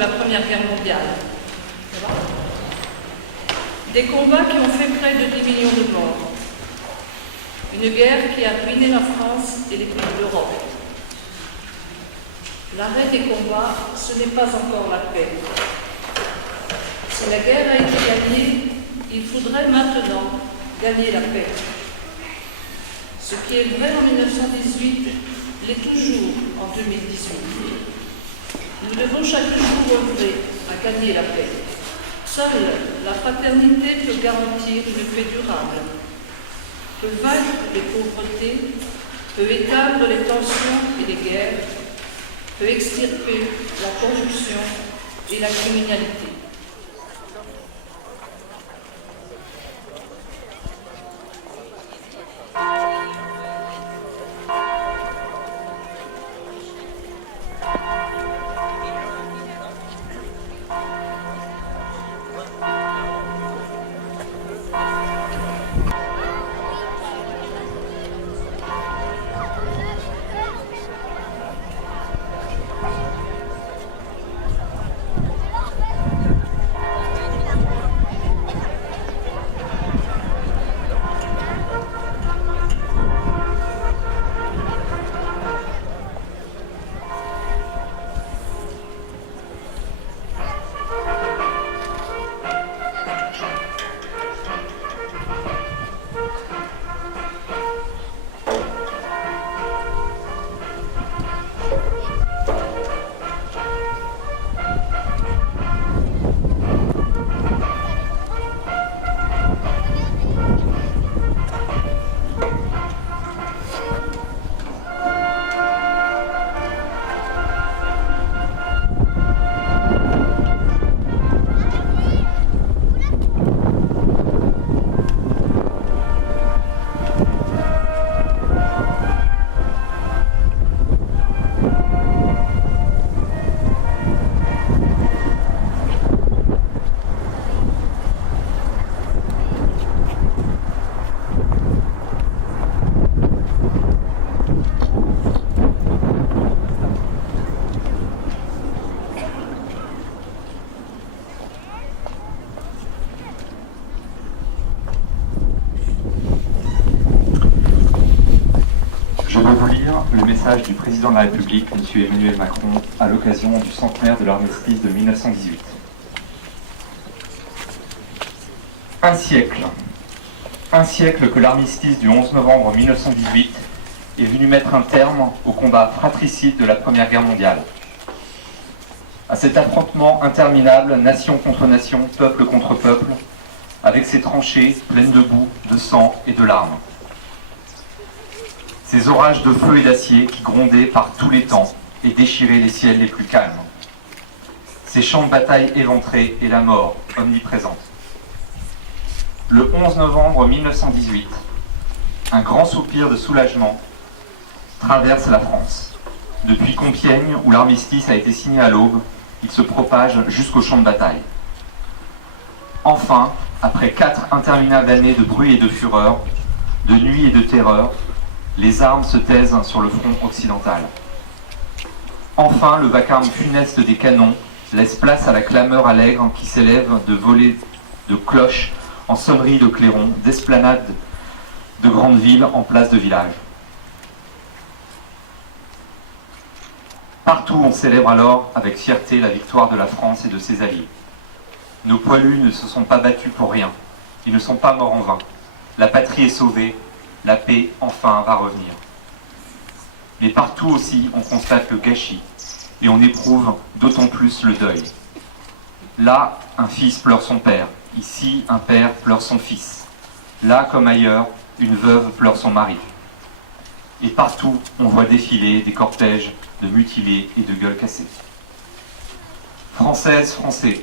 la Première Guerre mondiale. Des combats qui ont fait près de 10 millions de morts. Une guerre qui a ruiné la France et les pays d'Europe. L'arrêt des combats, ce n'est pas encore la paix. Si la guerre a été gagnée, il faudrait maintenant gagner la paix. Ce qui est vrai en 1918 l'est toujours en 2018. Nous devons chaque jour œuvrer à gagner la paix. Seule la fraternité peut garantir une paix durable, peut vaincre les pauvretés, peut éteindre les tensions et les guerres, peut extirper la corruption et la criminalité. Le message du président de la République, M. Emmanuel Macron, à l'occasion du centenaire de l'armistice de 1918. Un siècle que l'armistice du 11 novembre 1918 est venu mettre un terme au combat fratricide de la Première Guerre mondiale. À cet affrontement interminable, nation contre nation, peuple contre peuple, avec ses tranchées pleines de boue, de sang et de larmes. Ces orages de feu et d'acier qui grondaient par tous les temps et déchiraient les ciels les plus calmes. Ces champs de bataille éventrés et la mort omniprésente. Le 11 novembre 1918, un grand soupir de soulagement traverse la France. Depuis Compiègne, où l'armistice a été signé à l'aube, il se propage jusqu'au champ de bataille. Enfin, après 4 interminables années de bruit et de fureur, de nuit et de terreur, les armes se taisent sur le front occidental. Enfin, le vacarme funeste des canons laisse place à la clameur allègre qui s'élève de volées de cloches en sonneries de clairons, d'esplanades de grandes villes en places de villages. Partout, on célèbre alors avec fierté la victoire de la France et de ses alliés. Nos poilus ne se sont pas battus pour rien. Ils ne sont pas morts en vain. La patrie est sauvée. La paix, enfin, va revenir. Mais partout aussi, on constate le gâchis et on éprouve d'autant plus le deuil. Là, un fils pleure son père. Ici, un père pleure son fils. Là, comme ailleurs, une veuve pleure son mari. Et partout, on voit défiler des cortèges de mutilés et de gueules cassées. Françaises, Français,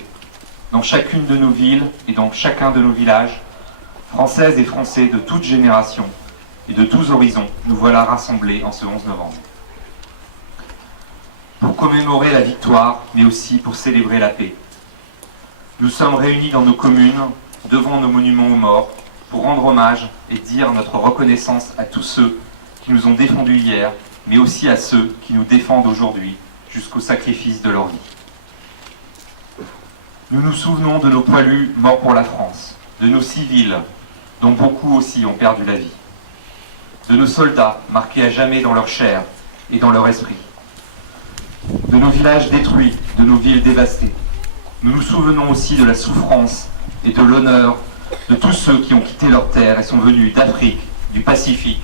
dans chacune de nos villes et dans chacun de nos villages, Françaises et Français de toutes générations, et de tous horizons, nous voilà rassemblés en ce 11 novembre. Pour commémorer la victoire, mais aussi pour célébrer la paix. Nous sommes réunis dans nos communes, devant nos monuments aux morts, pour rendre hommage et dire notre reconnaissance à tous ceux qui nous ont défendus hier, mais aussi à ceux qui nous défendent aujourd'hui, jusqu'au sacrifice de leur vie. Nous nous souvenons de nos poilus morts pour la France, de nos civils, dont beaucoup aussi ont perdu la vie, de nos soldats marqués à jamais dans leur chair et dans leur esprit, de nos villages détruits, de nos villes dévastées. Nous nous souvenons aussi de la souffrance et de l'honneur de tous ceux qui ont quitté leur terre et sont venus d'Afrique, du Pacifique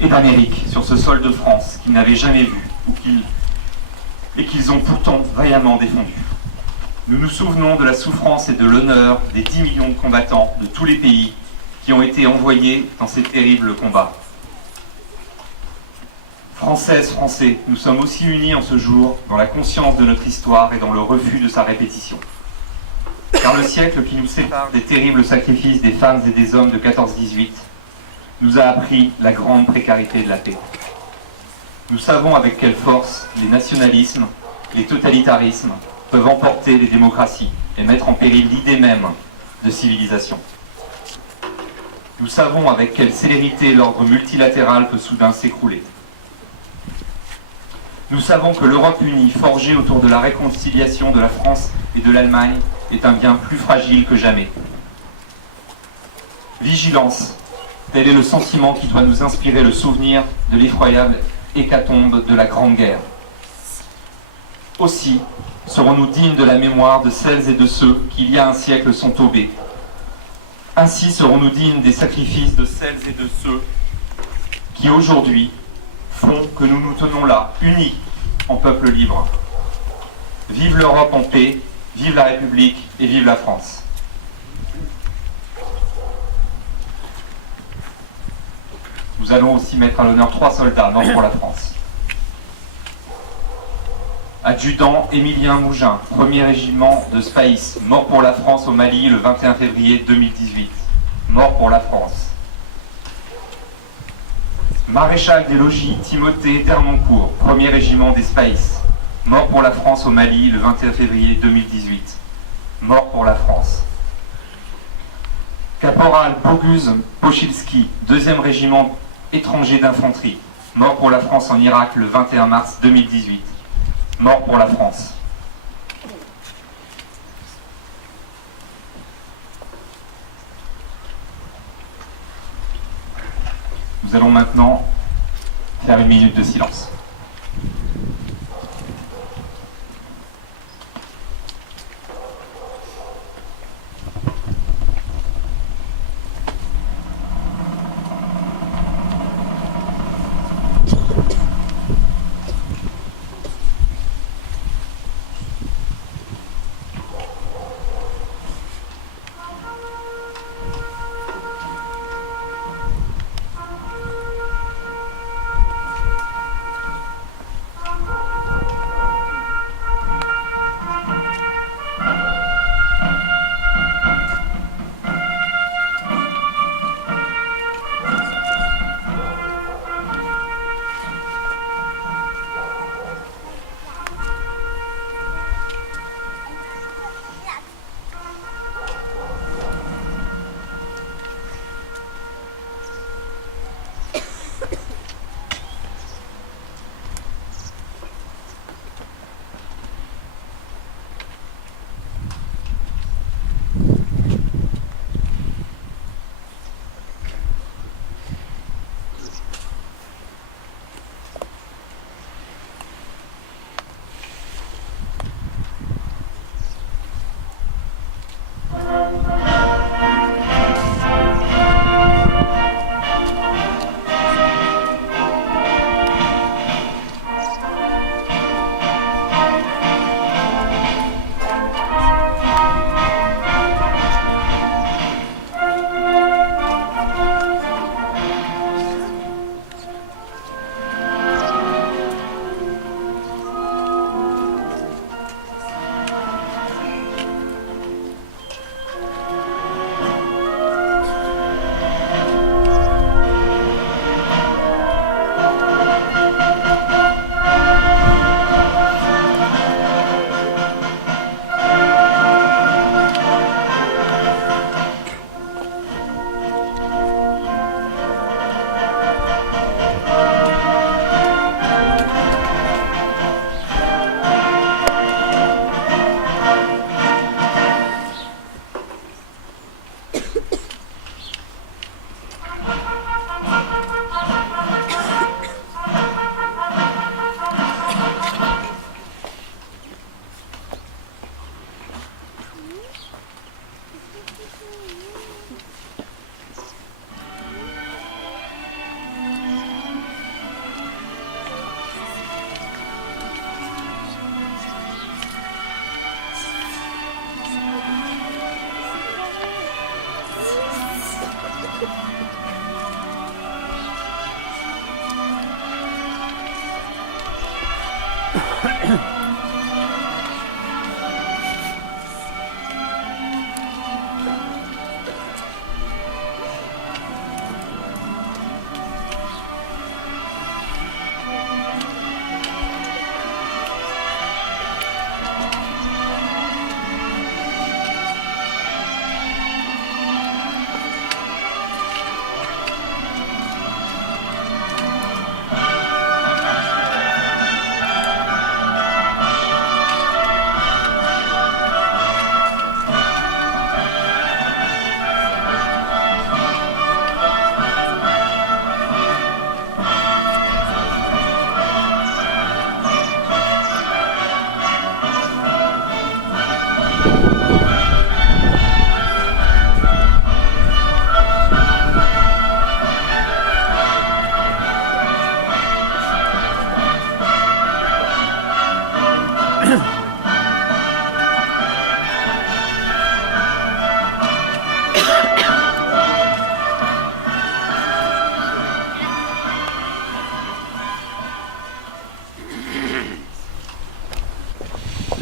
et d'Amérique sur ce sol de France qu'ils n'avaient jamais vu et qu'ils ont pourtant vaillamment défendu. Nous nous souvenons de la souffrance et de l'honneur des 10 millions de combattants de tous les pays qui ont été envoyés dans ces terribles combats. Françaises, Français, nous sommes aussi unis en ce jour dans la conscience de notre histoire et dans le refus de sa répétition. Car le siècle qui nous sépare des terribles sacrifices des femmes et des hommes de 14-18 nous a appris la grande précarité de la paix. Nous savons avec quelle force les nationalismes, les totalitarismes peuvent emporter les démocraties et mettre en péril l'idée même de civilisation. Nous savons avec quelle célérité l'ordre multilatéral peut soudain s'écrouler. Nous savons que l'Europe unie, forgée autour de la réconciliation de la France et de l'Allemagne, est un bien plus fragile que jamais. Vigilance, tel est le sentiment qui doit nous inspirer le souvenir de l'effroyable hécatombe de la Grande Guerre. Aussi, serons-nous dignes de la mémoire de celles et de ceux qui, il y a un siècle, sont tombés. Ainsi serons-nous dignes des sacrifices de celles et de ceux qui, aujourd'hui, font que nous nous tenons là, unis, en peuple libre. Vive l'Europe en paix, vive la République et vive la France. Nous allons aussi mettre à l'honneur 3 soldats morts pour la France. Adjudant Émilien Mougin, 1er régiment de Space, mort pour la France au Mali le 21 février 2018. Mort pour la France. Maréchal des logis Timothée Termoncourt, 1er régiment des Space, mort pour la France au Mali le 21 février 2018. Mort pour la France. Caporal Boguz Pochilski, 2e régiment étranger d'infanterie, mort pour la France en Irak le 21 mars 2018. Mort pour la France. Nous allons maintenant faire une minute de silence.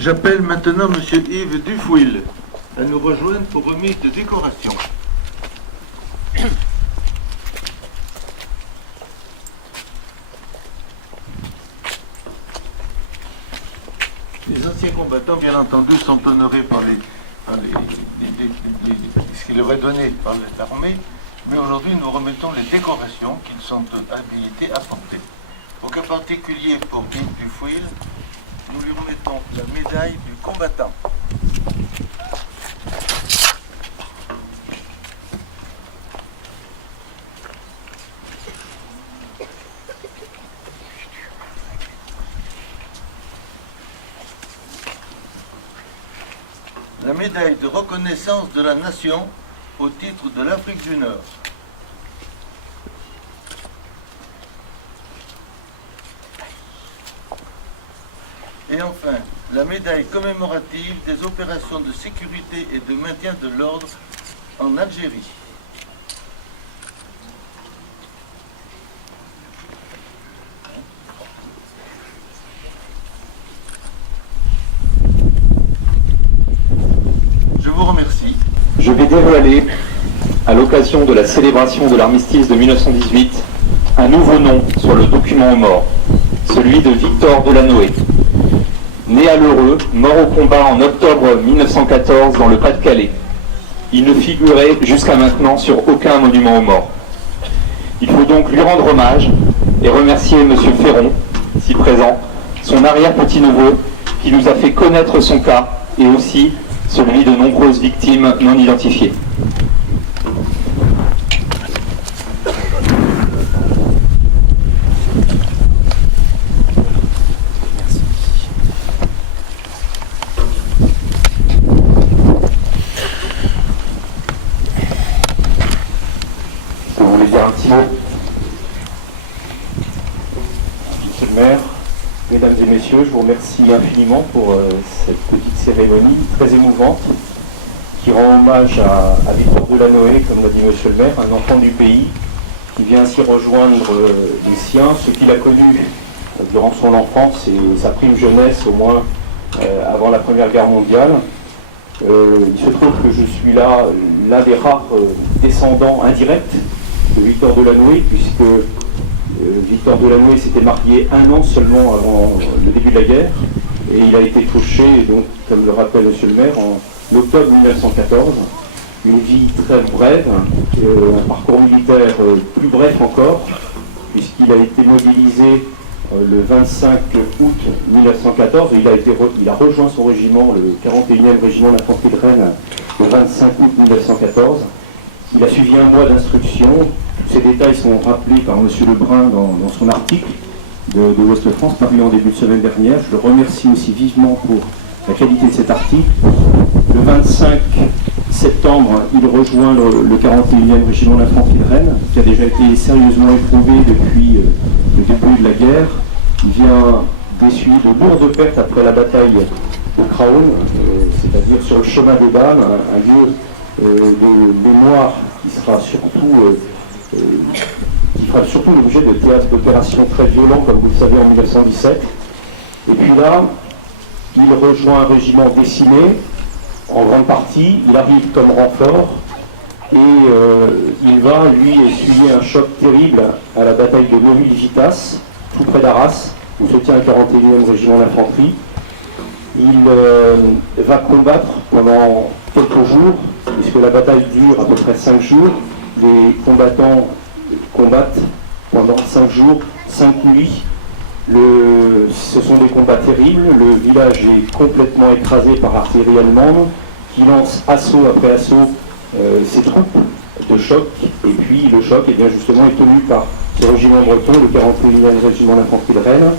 J'appelle maintenant M. Yves Dufouil à nous rejoindre pour remise de décoration. Les anciens combattants, bien entendu, sont honorés par ce qu'ils leur est donné par l'armée, mais aujourd'hui nous remettons les décorations qu'ils sont habilités à porter. Au cas particulier pour Yves Dufouil, nous lui remettons la médaille du combattant. La médaille de reconnaissance de la nation au titre de l'Afrique du Nord. Et enfin, la médaille commémorative des opérations de sécurité et de maintien de l'ordre en Algérie. Je vous remercie. Je vais dévoiler, à l'occasion de la célébration de l'armistice de 1918, un nouveau nom sur le document aux morts, celui de Victor Delanoë. Né à Lheureux, mort au combat en octobre 1914 dans le Pas-de-Calais. Il ne figurait jusqu'à maintenant sur aucun monument aux morts. Il faut donc lui rendre hommage et remercier M. Ferron, ici présent, son arrière-petit-neveu, qui nous a fait connaître son cas et aussi celui de nombreuses victimes non identifiées. Vous voulez dire un petit mot? Monsieur le maire, mesdames et messieurs, je vous remercie infiniment pour cette petite cérémonie très émouvante qui rend hommage à Victor Delanoë, comme l'a dit monsieur le maire, un enfant du pays qui vient ainsi rejoindre les siens, ceux qu'il a connus durant son enfance et sa prime jeunesse, au moins avant la Première Guerre mondiale. Il se trouve que je suis là l'un des rares descendants indirects de Victor Delanoë, puisque Victor Delanoë s'était marié un an seulement avant le début de la guerre, et il a été touché, donc, comme le rappelle monsieur le maire, en octobre 1914. Une vie très brève, un parcours militaire plus bref encore, puisqu'il a été mobilisé le 25 août 1914, il a rejoint son régiment, le 41e régiment d'infanterie de Rennes, le 25 août 1914. Il a suivi un mois d'instruction. Tous ces détails sont rappelés par M. Lebrun dans son article de Ouest France, paru en début de semaine dernière. Je le remercie aussi vivement pour la qualité de cet article. Le 25 septembre, il rejoint le 41e régiment d'infanterie de Rennes, qui a déjà été sérieusement éprouvé depuis le début de la guerre. Il vient d'essuyer de lourdes pertes après la bataille de Craonne, c'est-à-dire sur le chemin des Dames, un lieu de mémoire qui fera surtout l'objet de théâtres d'opérations très violents, comme vous le savez, en 1917. Et puis là, il rejoint un régiment décimé, en grande partie. Il arrive comme renfort et il va, lui, essuyer un choc terrible à la bataille de Neuville-Vitas, tout près d'Arras, où se tient le 41e régiment d'infanterie. Il va combattre pendant quelques jours, puisque la bataille dure à peu près 5 jours. Les combattants combattent pendant 5 jours, 5 nuits. Ce sont des combats terribles. Le village est complètement écrasé par l'artillerie allemande, qui lance assaut après assaut ses troupes de choc. Et puis le choc bien, justement, est tenu par ce régiment breton, le 41e régiment d'infanterie de Rennes.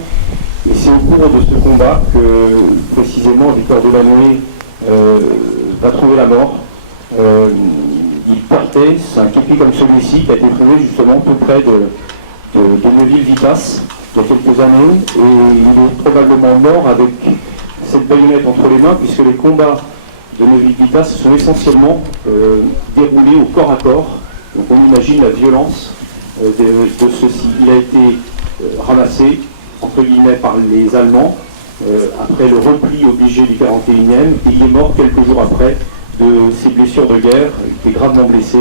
Et c'est au cours de ce combat que, précisément, Victor Delanoë va trouver la mort. Il portait un képi comme celui-ci qui a été trouvé justement tout près de Neuville-Vitas il y a quelques années, et il est probablement mort avec cette baïonnette entre les mains, puisque les combats de Neuville-Vitas se sont essentiellement déroulés au corps à corps. Donc on imagine la violence de ceci. Il a été ramassé entre guillemets par les Allemands, après le repli obligé du 41e, et il est mort quelques jours après de ses blessures de guerre. Il était gravement blessé